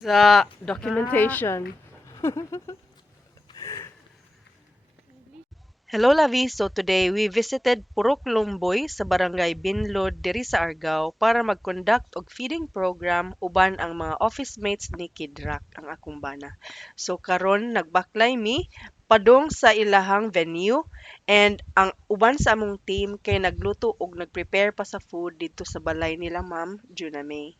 Sa documentation. Hello, Lavi. So today we visited Purok Lumboy sa Barangay Binlod diri sa Argao para mag-conduct og feeding program uban ang mga office mates ni Kidrak ang akong bana. So karon nagbaklay mi padong sa ilahang venue and ang uban sa among team kay nagluto og nagprepare pa sa food dito sa balay nila Ma'am Juna May.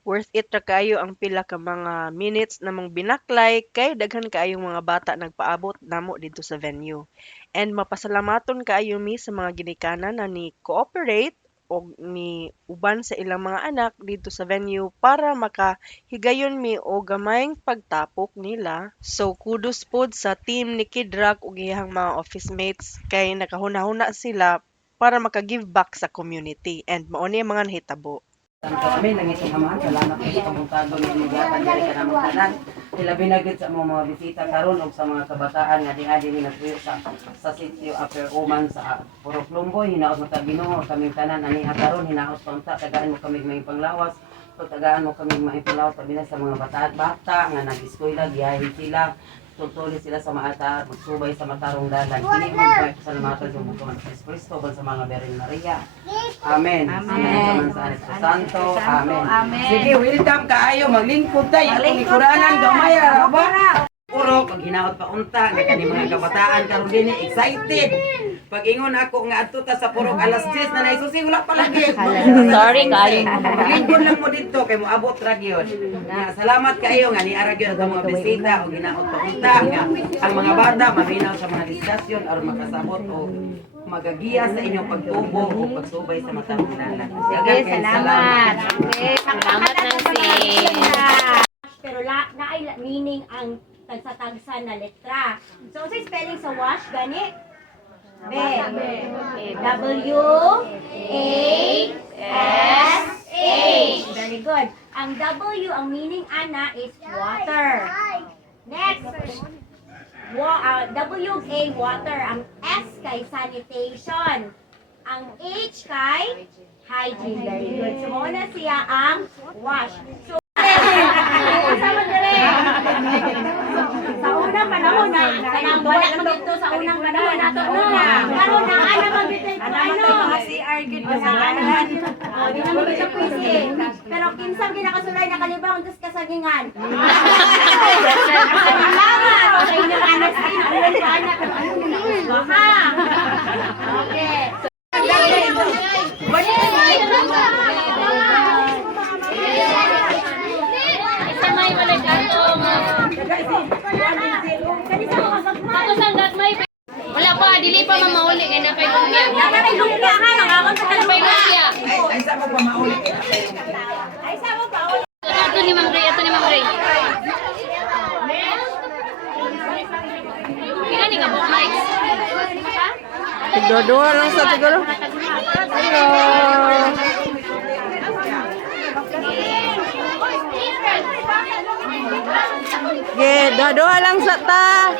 Worth it ra kaayo ang pila ka mga minutes namang binaklay kay daghan kaayong mga bata nagpaabot namo dito sa venue. And mapasalamaton kaayo mi sa mga ginikanan na ni cooperate og ni uban sa ilang mga anak dito sa venue para makahigayon mi og gamayng pagtapok nila. So kudos pod sa team ni Kidrak ug iyang mga office mates kay nakahuna-huna sila para maka-give back sa community and mao ni ang mga nahitabo. Tanto kami nangitong amahan, salamat kayo sa kabuntado ng inigatan diri ka namang tanan. Ilabi na gid sa among mga bisita karon ug sa mga kabataan nga dinadi ni nagpuyo sa sitio Upper Oman sa Purok Lumboy. Hinaot mo ta Ginoo kaming tanan ani karon hinaot pa unta tagaan mo kami may panglawas. So tagaan mo kami may panglawas pamilya sa mga bata nga nag-eskwela giyahin sila. Tutuloy sila sa mata, magsubay sa matarong dalan. Kini mo pa salamatan sa buong ng Kristo sa mga Birhen Maria. Amen. Amen. Sa Santo. Amen. Amen. Sige, welcome kaayo maglingkod tayo. Atong ikuranan gamay ra ba? Puro pag hinaot pa unta nga kani mga kabataan karon dinhi excited. Pag ingon ako nga adto ta sa Purok alas 10 na naisusi wala pa lagi. Sorry kayo. Lingkod lang mo dito kay mo abot ra gyud. Salamat kayo nga ni ara gyud ang mga bisita o hinaot pa unta nga ang mga bata maminaw sa mga diskusyon aron makasabot o magagiya sa inyong pagtubo o pagsubay sa matang dalan. Sige, salamat. Salamat ng Pero naay meaning ang tagsa-tagsa na letra. So, sa spelling sa wash, gani? W, A, S, H. Very good. Ang W, ang meaning ana is water. Next. W, A, water. Ang S kay sanitation. Ang H kay hygiene. Very good. So, muna siya ang wash. So, kasama dire. Sa unang panahon na, kanang wala man dito sa unang panahon nato na. Karon na ana man dito ano. CR good Di na mo siya pwede. Pero kinsang ginakasulay nakalibang dos kasagingan. Salamat. Sa inyong honesty, ang anak ha. Okay. May malagantong. Tapos ang gagmay. Wala pa, dili pa mamauli kay na kay Lucia. Nakay lumpia ha, mangawon sa Kay Lucia. Ay sa mo pa mauli. Ay sa mo pa. Ato ni Ma'am Ray, ato ni Ma'am Ray. Kaya ni ka po, Mike. Tigdo-dua lang sa siguro. Hello. Ge, dua-dua lang sa ta.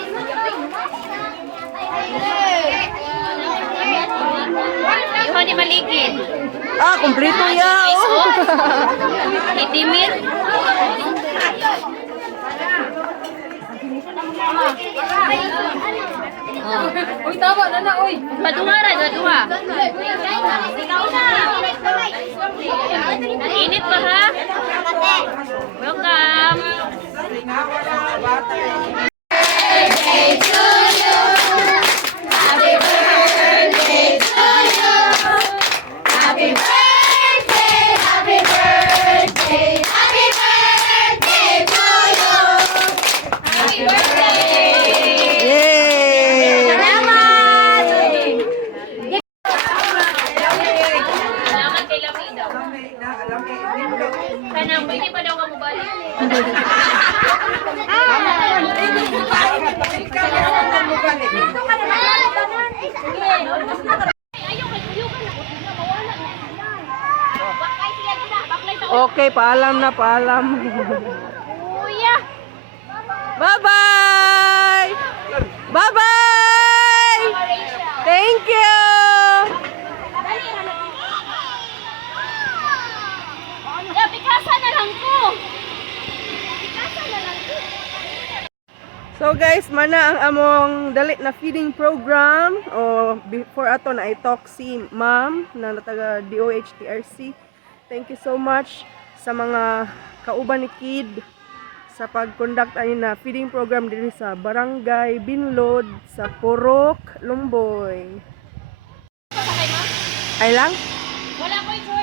Iho ni Maligid. Ah, kumpleto ya. Itimit. Uy, tama na na, uy. Padungara, dadua. Init pa ha? Welcome. Yay! Salamat kay Lami daw. Kanang pwede pa daw ka mo balik. Okay, paalam na, paalam. Kuya. Bye-bye! Bye-bye! Thank you! Ya, bigasa na lang ko. So guys, mana ang among dali na feeding program o before ato na i-talk si ma'am na taga DOH-TRC. Thank you so much sa mga kauban ni Kid sa pag-conduct ani na feeding program diri sa Barangay Binlod sa Purok, Lumboy. Ay lang? Wala ko choice.